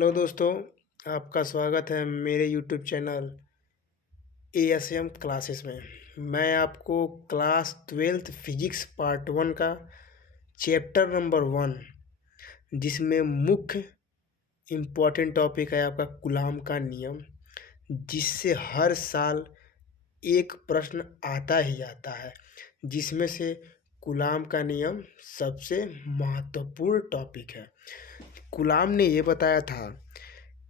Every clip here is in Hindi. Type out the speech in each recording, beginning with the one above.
हेलो दोस्तों, आपका स्वागत है मेरे यूट्यूब चैनल ASM क्लासेस में। मैं आपको क्लास 12th फिजिक्स पार्ट 1 का चैप्टर नंबर 1, जिसमें मुख्य इम्पॉर्टेंट टॉपिक है आपका कूलाम का नियम, जिससे हर साल एक प्रश्न आता ही आता है, जिसमें से कूलाम का नियम सबसे महत्वपूर्ण टॉपिक है। कूलाम ने ये बताया था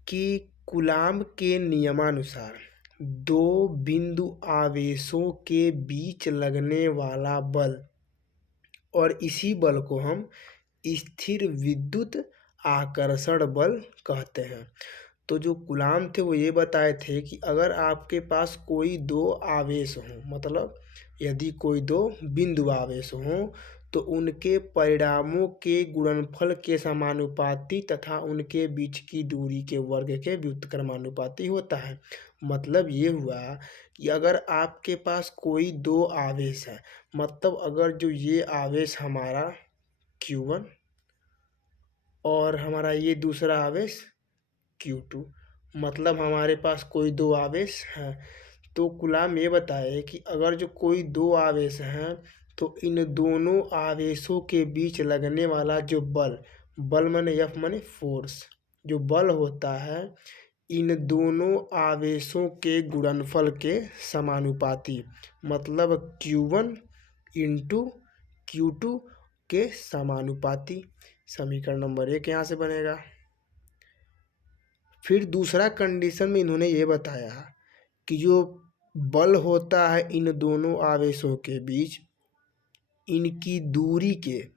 कि कूलाम के नियमानुसार दो बिंदु आवेशों के बीच लगने वाला बल, और इसी बल को हम स्थिर विद्युत आकर्षण बल कहते हैं। तो जो कूलाम थे वो ये बताए थे कि अगर आपके पास कोई दो आवेश हों, मतलब यदि कोई दो बिंदु आवेश हों, तो उनके परिणामों के गुणनफल के समानुपाती तथा उनके बीच की दूरी के वर्ग के व्युत्क्रमानुपाती होता है। मतलब ये हुआ कि अगर आपके पास कोई दो आवेश है, मतलब अगर जो ये आवेश हमारा Q1 और हमारा ये दूसरा आवेश Q2, मतलब हमारे पास कोई दो आवेश हैं, तो कूलाम ये बताए कि अगर जो कोई दो आवेश हैं तो इन दोनों आवेशों के बीच लगने वाला जो बल माने F माने फोर्स, जो बल होता है इन दोनों आवेशों के गुणनफल के समानुपाती, मतलब Q1 इंटू Q2 के समानुपाती। समीकरण नंबर 1 यहाँ से बनेगा। फिर दूसरा कंडीशन में इन्होंने ये बताया कि जो बल होता है इन दोनों आवेशों के बीच, इनकी दूरी के,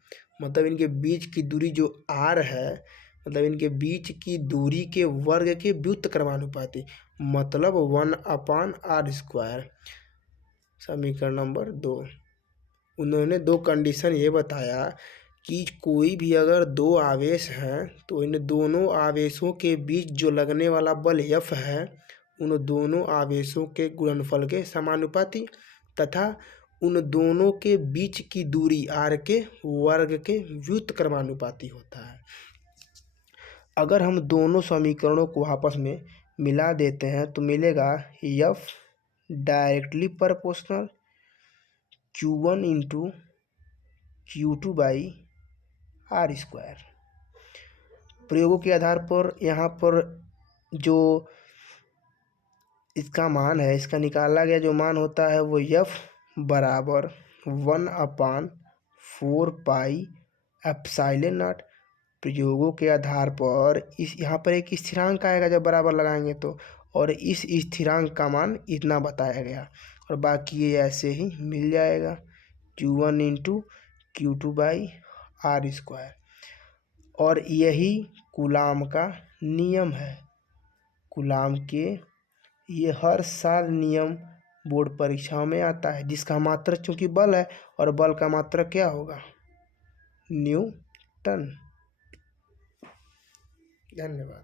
मतलब इनके बीच की दूरी जो r है, मतलब इनके बीच की दूरी के वर्ग के व्युत्क्रमानुपाती, मतलब 1/r²। समीकरण नंबर 2। उन्होंने दो कंडीशन ये बताया कि कोई भी अगर दो आवेश हैं तो इन दोनों आवेशों के बीच जो लगने वाला बल F है उन दोनों आवेशों के गुणनफल के समानुपाती तथा उन दोनों के बीच की दूरी r के वर्ग के व्युत्क्रमानुपाती होता है। अगर हम दोनों समीकरणों को आपस में मिला देते हैं तो मिलेगा F directly proportional Q1 into Q2/r²। प्रयोगों के आधार पर यहाँ पर जो इसका मान है, इसका निकाला गया जो मान होता है वो F बराबर 1/4πε0। प्रयोगों के आधार पर इस यहाँ पर एक स्थिरांक आएगा जब बराबर लगाएंगे तो, और इस स्थिरांक का मान इतना बताया गया, और बाकी ये ऐसे ही मिल जाएगा Q1 इंटू Q2/r²। और यही कूलाम का नियम है। कूलाम के ये हर साल नियम बोर्ड परीक्षाओं में आता है, जिसका मात्रक चूंकि बल है और बल का मात्रक क्या होगा, न्यूटन। धन्यवाद।